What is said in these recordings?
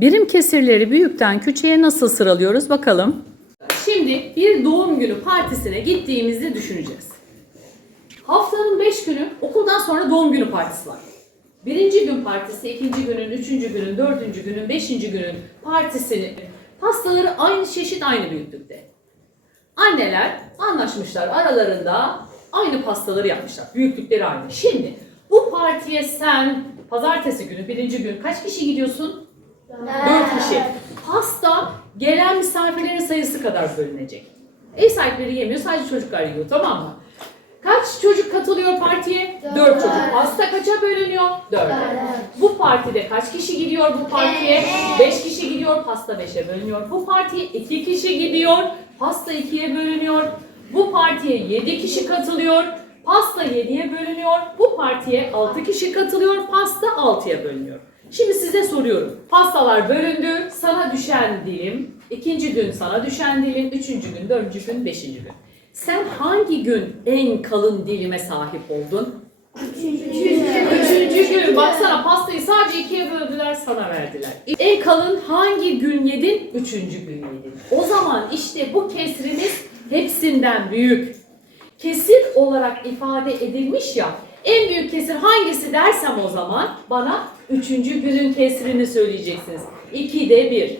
Birim kesirleri büyükten küçüğe nasıl sıralıyoruz bakalım. Şimdi bir doğum günü partisine gittiğimizi düşüneceğiz. Haftanın 5 günü okuldan sonra doğum günü partisi var. Birinci gün partisi, ikinci günün, üçüncü günün, dördüncü günün, beşinci günün partisini pastaları aynı çeşit, aynı büyüklükte. Anneler anlaşmışlar aralarında aynı pastaları yapmışlar. Büyüklükleri aynı. Şimdi bu partiye sen pazartesi günü birinci gün kaç kişi gidiyorsun? Dört kişi. Pasta gelen misafirlerin sayısı kadar bölünecek. Ev sahipleri yemiyor sadece çocuklar yiyor tamam mı? Kaç çocuk katılıyor partiye? Dört. Dört çocuk. Pasta kaça bölünüyor? Dörde. Bu partide kaç kişi gidiyor bu partiye? Beş kişi gidiyor, pasta beşe bölünüyor. Bu partiye iki kişi gidiyor, pasta ikiye bölünüyor. Bu partiye yedi kişi katılıyor, pasta yediye bölünüyor. Bu partiye altı kişi katılıyor, pasta altıya bölünüyor. Şimdi size soruyorum. Pastalar bölündü, sana düşen dilim, ikinci gün sana düşen dilim, üçüncü gün, dördüncü gün, beşinci gün. Sen hangi gün en kalın dilime sahip oldun? Üçüncü gün baksana pastayı sadece ikiye böldüler sana verdiler. En kalın hangi gün yedin? Üçüncü gün yedin. O zaman işte bu kesrimiz hepsinden büyük. Kesir olarak ifade edilmiş ya en büyük kesir hangisi dersem o zaman bana üçüncü günün kesrini söyleyeceksiniz. İkide bir.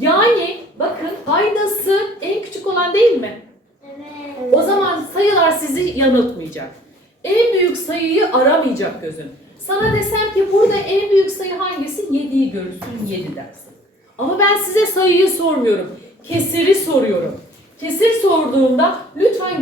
Yani bakın paydası en küçük olan değil mi? O zaman sayılar sizi yanıltmayacak. En büyük sayıyı aramayacak gözün. Sana desem ki burada en büyük sayı hangisi? 7'yi görürsün 7 dersin. Ama ben size sayıyı sormuyorum. Kesiri soruyorum. Kesir sorduğumda lütfen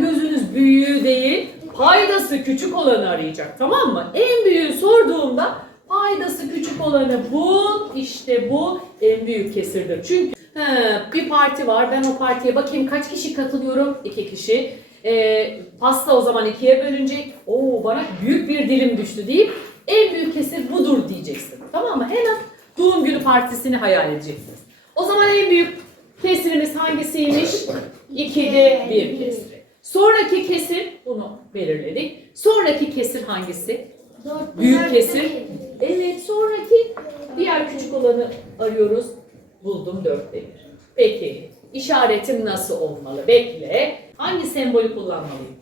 değil, paydası küçük olanı arayacak. Tamam mı? En büyüğü sorduğumda paydası küçük olanı bul. İşte bu en büyük kesirdir. Çünkü He, bir parti var. Ben o partiye bakayım kaç kişi katılıyorum? İki kişi. Ee, pasta o zaman ikiye bölünecek. Oo bana büyük bir dilim düştü deyip en büyük kesir budur diyeceksin. Tamam mı? Hemen doğum günü partisini hayal edeceksiniz. O zaman en büyük kesirimiz hangisiymiş? İkide bir kesiri. Sonraki kesir bunu belirledik. Sonraki kesir hangisi? Büyük kesir. Evet sonraki diğer küçük olanı arıyoruz. Buldum dörtte bir. Peki işaretim nasıl olmalı? Bekle. Hangi sembolü kullanmalıyım?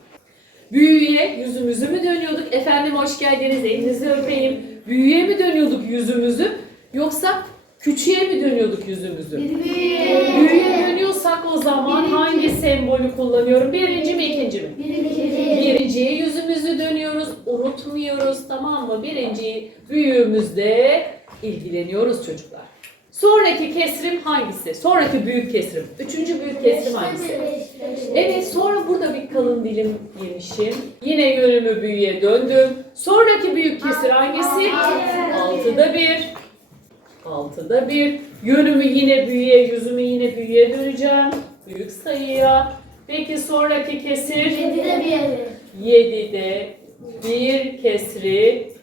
Büyüye yüzümüzü mü dönüyorduk? Efendim hoş geldiniz elinizi öpeyim. Büyüye mi dönüyorduk yüzümüzü? Yoksa küçüğe mi dönüyorduk yüzümüzü? Büyüye dönüyorsak o zaman hangi sembolü kullanıyorum? Birinci mi ikinci mi? Birinciye yüzümüzü dönüyoruz, unutmuyoruz tamam mı? Birinciyi büyüğümüzle ilgileniyoruz çocuklar. Sonraki kesrim hangisi? Sonraki büyük kesrim. Üçüncü büyük kesrim hangisi? Evet sonra burada bir kalın dilim yemişim. Yine yönümü büyüğe döndüm. Sonraki büyük kesir hangisi? Altıda bir. Altıda bir. Yönümü yine büyüğe, yüzümü yine büyüğe döneceğim. Büyük sayıya. Peki sonraki kesir? 7'de bir kesri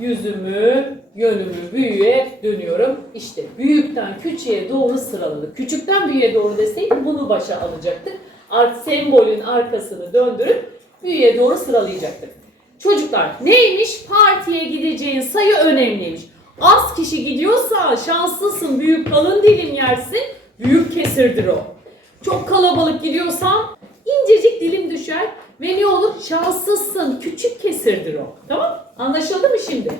yüzümü yönümü büyüğe dönüyorum. İşte büyükten küçüğe doğru sıraladık. Küçükten büyüğe doğru deseydim bunu başa alacaktık. Art sembolün arkasını döndürüp büyüğe doğru sıralayacaktık. Çocuklar neymiş? Partiye gideceğin sayı önemliymiş. Az kişi gidiyorsa şanslısın. Büyük kalın dilim yersin. Büyük kesirdir o. Çok kalabalık gidiyorsan incecik dilim düşer ve ne olur? Şanslısın. Küçük kesirdir o. Tamam? Anlaşıldı mı şimdi?